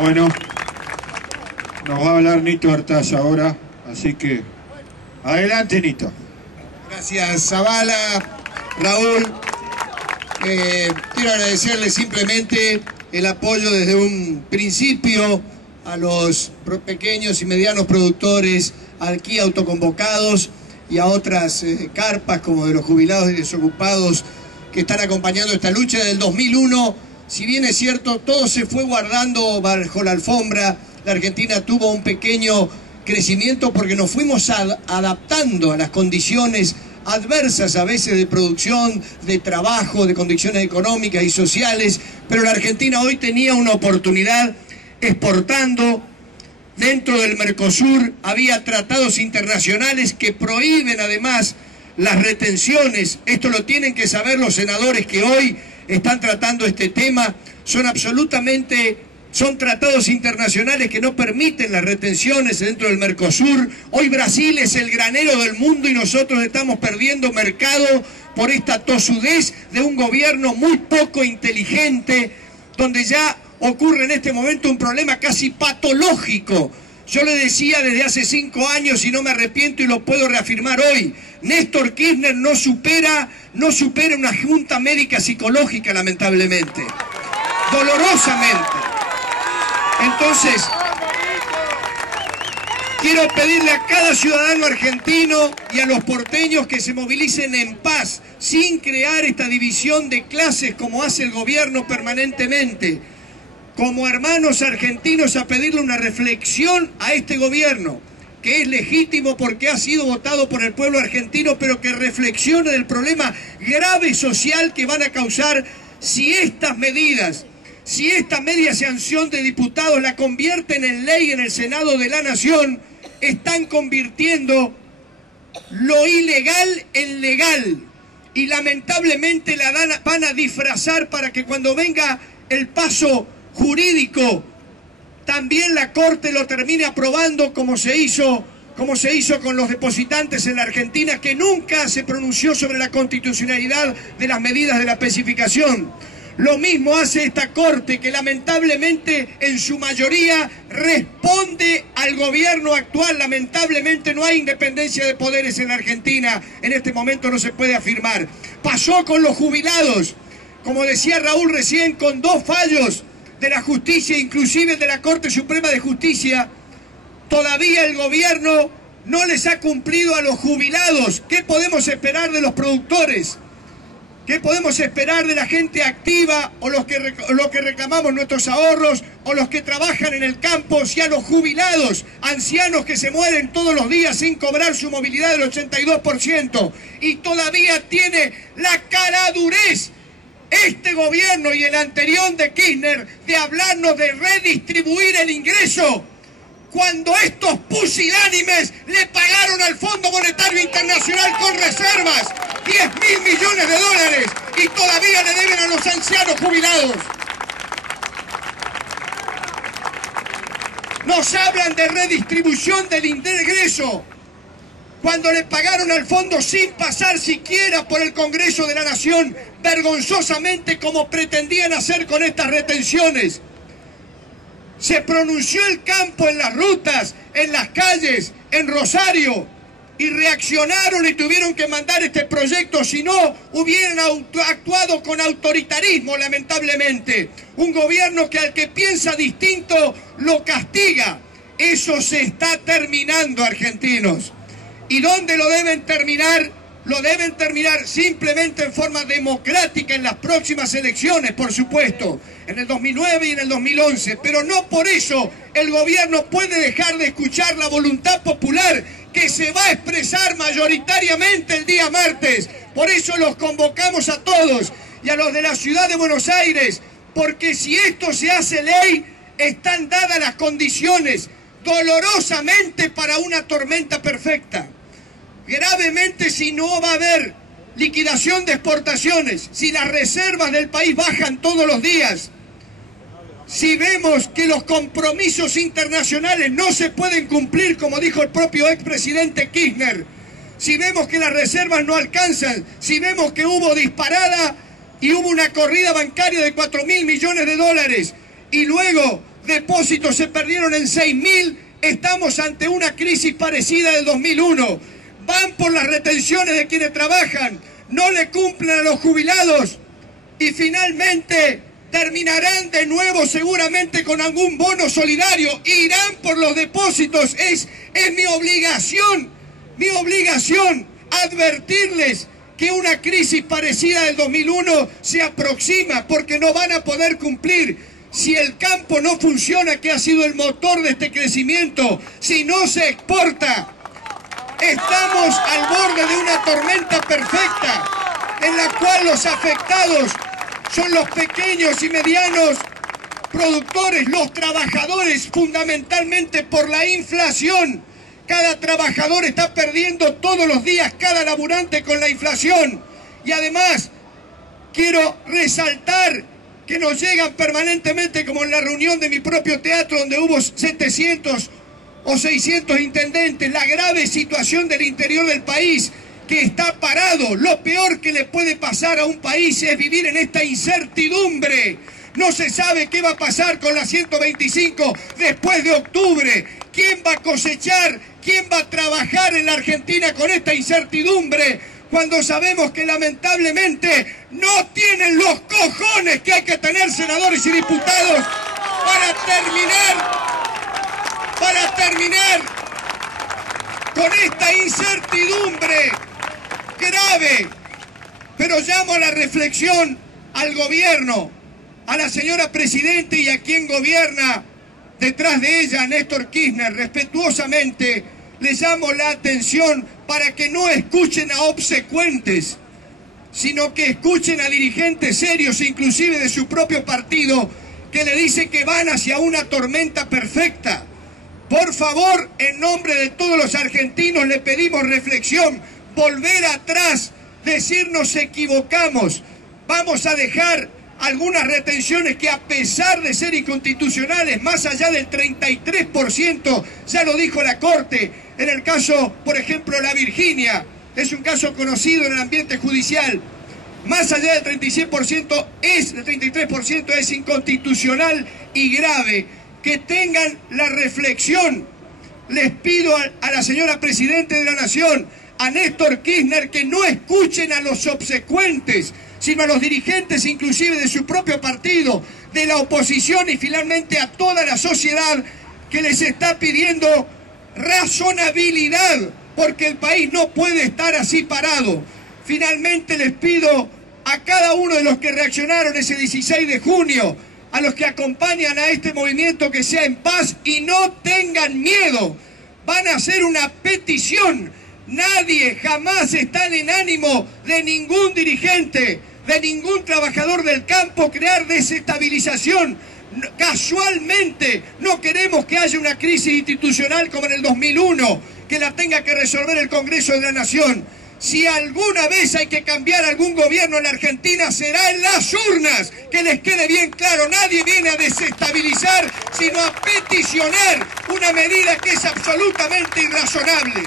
Bueno, nos va a hablar Nito Artaza ahora, así que adelante, Nito. Gracias, Zavala, Raúl. Quiero agradecerles simplemente el apoyo desde un principio a los pequeños y medianos productores aquí autoconvocados y a otras carpas como de los jubilados y desocupados que están acompañando esta lucha desde el 2001. Si bien es cierto, todo se fue guardando bajo la alfombra, la Argentina tuvo un pequeño crecimiento porque nos fuimos adaptando a las condiciones adversas a veces de producción, de trabajo, de condiciones económicas y sociales, pero la Argentina hoy tenía una oportunidad exportando. Dentro del Mercosur había tratados internacionales que prohíben además las retenciones. Esto lo tienen que saber los senadores que hoy están tratando este tema. Son tratados internacionales que no permiten las retenciones dentro del Mercosur. Hoy Brasil es el granero del mundo y nosotros estamos perdiendo mercado por esta tosudez de un gobierno muy poco inteligente, donde ya ocurre en este momento un problema casi patológico. Yo le decía desde hace 5 años y no me arrepiento y lo puedo reafirmar hoy: Néstor Kirchner no supera una junta médica psicológica, lamentablemente, dolorosamente. Entonces, quiero pedirle a cada ciudadano argentino y a los porteños que se movilicen en paz, sin crear esta división de clases como hace el gobierno permanentemente. Como hermanos argentinos, a pedirle una reflexión a este gobierno, que es legítimo porque ha sido votado por el pueblo argentino, pero que reflexione del problema grave social que van a causar si esta media sanción de diputados la convierten en ley en el Senado de la Nación. Están convirtiendo lo ilegal en legal y lamentablemente la van a disfrazar para que cuando venga el paso jurídico también la Corte lo termine aprobando, como se hizo con los depositantes en la Argentina, que nunca se pronunció sobre la constitucionalidad de las medidas de la especificación. Lo mismo hace esta Corte, que lamentablemente en su mayoría responde al gobierno actual. Lamentablemente no hay independencia de poderes en la Argentina, en este momento no se puede afirmar. Pasó con los jubilados, como decía Raúl recién, con 2 fallos de la justicia, inclusive de la Corte Suprema de Justicia. Todavía el gobierno no les ha cumplido a los jubilados. ¿Qué podemos esperar de los productores? ¿Qué podemos esperar de la gente activa o los que reclamamos nuestros ahorros o los que trabajan en el campo? Si a los jubilados, ancianos que se mueren todos los días sin cobrar su movilidad del 82%, y todavía tiene la caradurez este gobierno y el anterior de Kirchner de hablarnos de redistribuir el ingreso, cuando estos pusilánimes le pagaron al Fondo Monetario Internacional con reservas 10.000 millones de dólares y todavía le deben a los ancianos jubilados. Nos hablan de redistribución del ingreso cuando le pagaron al fondo sin pasar siquiera por el Congreso de la Nación, vergonzosamente como pretendían hacer con estas retenciones. Se pronunció el campo en las rutas, en las calles, en Rosario, y reaccionaron y tuvieron que mandar este proyecto, si no hubieran actuado con autoritarismo, lamentablemente. Un gobierno que al que piensa distinto lo castiga. Eso se está terminando, argentinos. ¿Y dónde lo deben terminar? Lo deben terminar simplemente en forma democrática en las próximas elecciones, por supuesto, en el 2009 y en el 2011. Pero no por eso el gobierno puede dejar de escuchar la voluntad popular que se va a expresar mayoritariamente el día martes. Por eso los convocamos a todos y a los de la ciudad de Buenos Aires, porque si esto se hace ley, están dadas las condiciones dolorosamente para una tormenta perfecta. Gravemente si no va a haber liquidación de exportaciones, si las reservas del país bajan todos los días, si vemos que los compromisos internacionales no se pueden cumplir, como dijo el propio expresidente Kirchner, si vemos que las reservas no alcanzan, si vemos que hubo disparada y hubo una corrida bancaria de 4.000 millones de dólares, y luego depósitos se perdieron en 6.000, estamos ante una crisis parecida del 2001. Van por las retenciones de quienes trabajan, no le cumplen a los jubilados y finalmente terminarán de nuevo seguramente con algún bono solidario. Irán por los depósitos. Es mi obligación advertirles que una crisis parecida del 2001 se aproxima, porque no van a poder cumplir. Si el campo no funciona, que ha sido el motor de este crecimiento, si no se exporta, estamos al borde de una tormenta perfecta en la cual los afectados son los pequeños y medianos productores, los trabajadores, fundamentalmente por la inflación. Cada trabajador está perdiendo todos los días, cada laburante con la inflación. Y además, quiero resaltar que nos llegan permanentemente, como en la reunión de mi propio teatro, donde hubo 700 o 600 intendentes, la grave situación del interior del país, que está parado. Lo peor que le puede pasar a un país es vivir en esta incertidumbre. No se sabe qué va a pasar con la 125 después de octubre. ¿Quién va a cosechar? ¿Quién va a trabajar en la Argentina con esta incertidumbre? Cuando sabemos que lamentablemente no tienen los cojones que hay que tener senadores y diputados para terminar con esta incertidumbre grave. Pero llamo a la reflexión al gobierno, a la señora Presidenta y a quien gobierna detrás de ella, Néstor Kirchner. Respetuosamente les llamo la atención para que no escuchen a obsecuentes, sino que escuchen a dirigentes serios, inclusive de su propio partido, que le dicen que van hacia una tormenta perfecta. Por favor, en nombre de todos los argentinos, le pedimos reflexión, volver atrás, decir nos equivocamos. Vamos a dejar algunas retenciones que, a pesar de ser inconstitucionales, más allá del 33%, ya lo dijo la Corte, en el caso, por ejemplo, La Virginia, es un caso conocido en el ambiente judicial, más allá del 33% es inconstitucional y grave. Que tengan la reflexión. Les pido a la señora Presidenta de la Nación, a Néstor Kirchner, que no escuchen a los obsecuentes, sino a los dirigentes inclusive de su propio partido, de la oposición y finalmente a toda la sociedad, que les está pidiendo razonabilidad, porque el país no puede estar así parado. Finalmente les pido a cada uno de los que reaccionaron ese 16 de junio, a los que acompañan a este movimiento, que sea en paz y no tengan miedo. Van a hacer una petición. Nadie jamás está en ánimo de ningún dirigente, de ningún trabajador del campo, crear desestabilización. Casualmente no queremos que haya una crisis institucional como en el 2001, que la tenga que resolver el Congreso de la Nación. Si alguna vez hay que cambiar algún gobierno en la Argentina, será en las urnas. Que les quede bien claro, nadie viene a desestabilizar, sino a peticionar una medida que es absolutamente irrazonable.